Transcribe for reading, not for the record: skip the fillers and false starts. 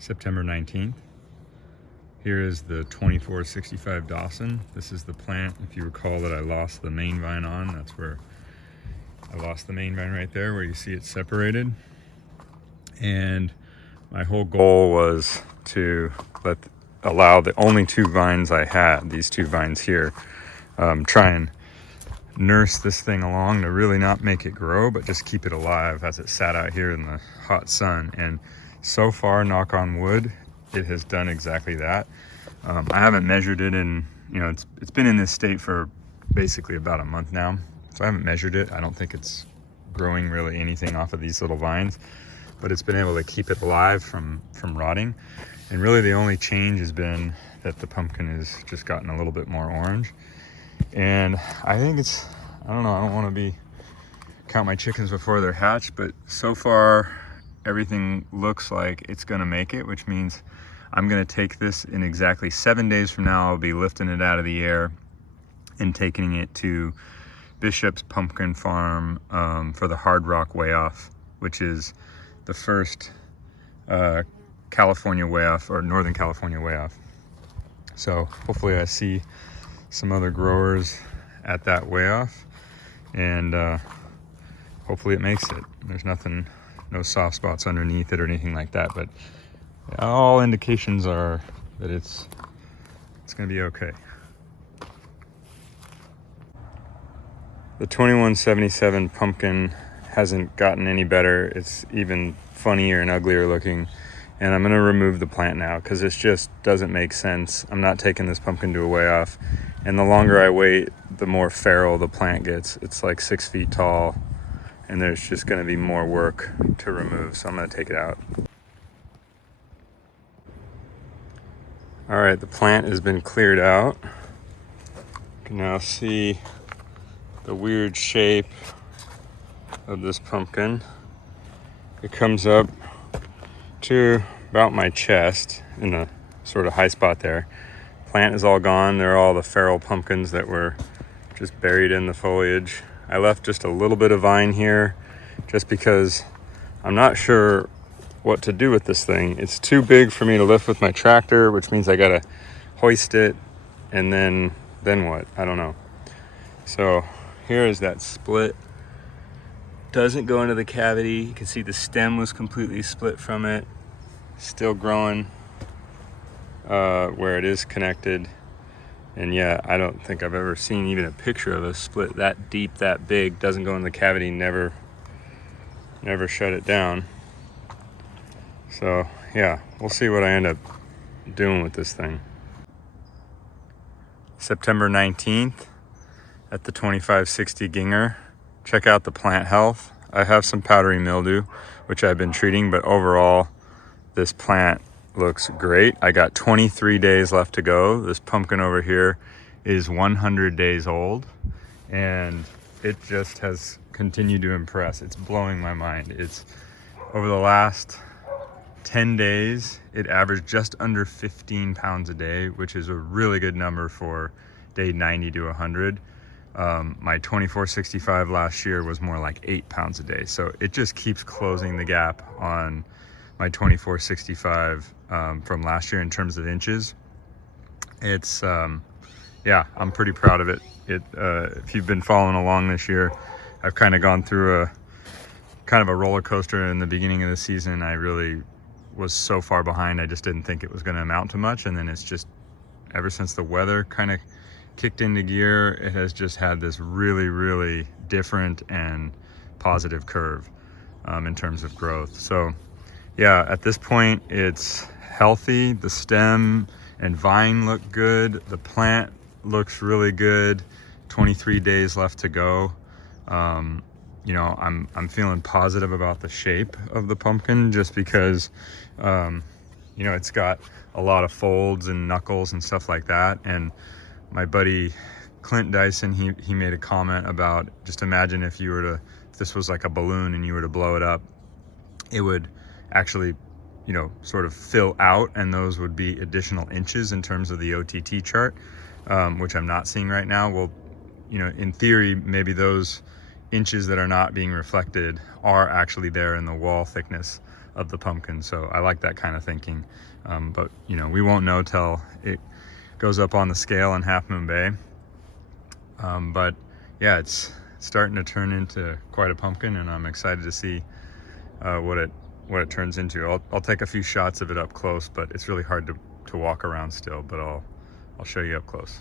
September 19th. Here is the 2465 Dawson. This is the plant, if you recall, that I lost the main vine on. That's where I lost the main vine, right there where you see it separated. And my whole goal was to allow the only two vines I had, these two vines here, try and nurse this thing along to really not make it grow, but just keep it alive as it sat out here in the hot sun. And so far, knock on wood, it has done exactly that. I haven't measured it in, it's been in this state for basically about a month now. So I haven't measured it. I don't think it's growing really anything off of these little vines, but it's been able to keep it alive from rotting. And really the only change has been that the pumpkin has just gotten a little bit more orange. And I think I don't want to count my chickens before they're hatched, but so far everything looks like it's going to make it, which means I'm going to take this in exactly 7 days from now. I'll be lifting it out of the air and taking it to Bishop's Pumpkin Farm for the Hard Rock Way Off, which is the first California way off, or Northern California way off. So hopefully I see some other growers at that way off, and hopefully it makes it. There's no soft spots underneath it or anything like that, but all indications are that it's going to be okay. The 2177 pumpkin hasn't gotten any better. It's even funnier and uglier looking. And I'm going to remove the plant now because this just doesn't make sense. I'm not taking this pumpkin to a way off. And the longer I wait, the more feral the plant gets. It's like 6 feet tall, and there's just going to be more work to remove. So I'm going to take it out. All right, the plant has been cleared out. You can now see the weird shape of this pumpkin. It comes up to about my chest in a sort of high spot there. Plant is all gone. There are all the feral pumpkins that were just buried in the foliage. I left just a little bit of vine here just because I'm not sure what to do with this thing. It's too big for me to lift with my tractor, which means I gotta hoist it, and then what? I don't know. So here is that split. Doesn't go into the cavity. You can see the stem was completely split from it. Still growing where it is connected. And yeah, I don't think I've ever seen even a picture of a split that deep, that big. Doesn't go in the cavity, never shut it down. So yeah, we'll see what I end up doing with this thing. September 19th at the 2560 Ginger. Check out the plant health. I have some powdery mildew, which I've been treating, but overall, this plant looks great. I got 23 days left to go. This pumpkin over here is 100 days old, and it just has continued to impress. It's blowing my mind. It's over the last 10 days, it averaged just under 15 pounds a day, which is a really good number for day 90 to 100. My 2465 last year was more like 8 pounds a day. So it just keeps closing the gap on my 2465 from last year in terms of inches. It's, yeah, I'm pretty proud of it. If you've been following along this year, I've kind of gone through a roller coaster in the beginning of the season. I really was so far behind, I just didn't think it was going to amount to much. And then it's just, ever since the weather kind of kicked into gear, it has just had this really, really different and positive curve in terms of growth. So yeah, at this point it's healthy. The stem and vine look good. The plant looks really good. 23 days left to go. I'm feeling positive about the shape of the pumpkin just because it's got a lot of folds and knuckles and stuff like that. And my buddy Clint Dyson, he made a comment about, just imagine if this was like a balloon and you were to blow it up, it would actually, sort of fill out, and those would be additional inches in terms of the OTT chart, which I'm not seeing right now. Well, in theory, maybe those inches that are not being reflected are actually there in the wall thickness of the pumpkin. So I like that kind of thinking. But you know, we won't know till it goes up on the scale in Half Moon Bay. But yeah, it's starting to turn into quite a pumpkin, and I'm excited to see what it turns into. I'll take a few shots of it up close, but it's really hard to walk around still, but I'll show you up close.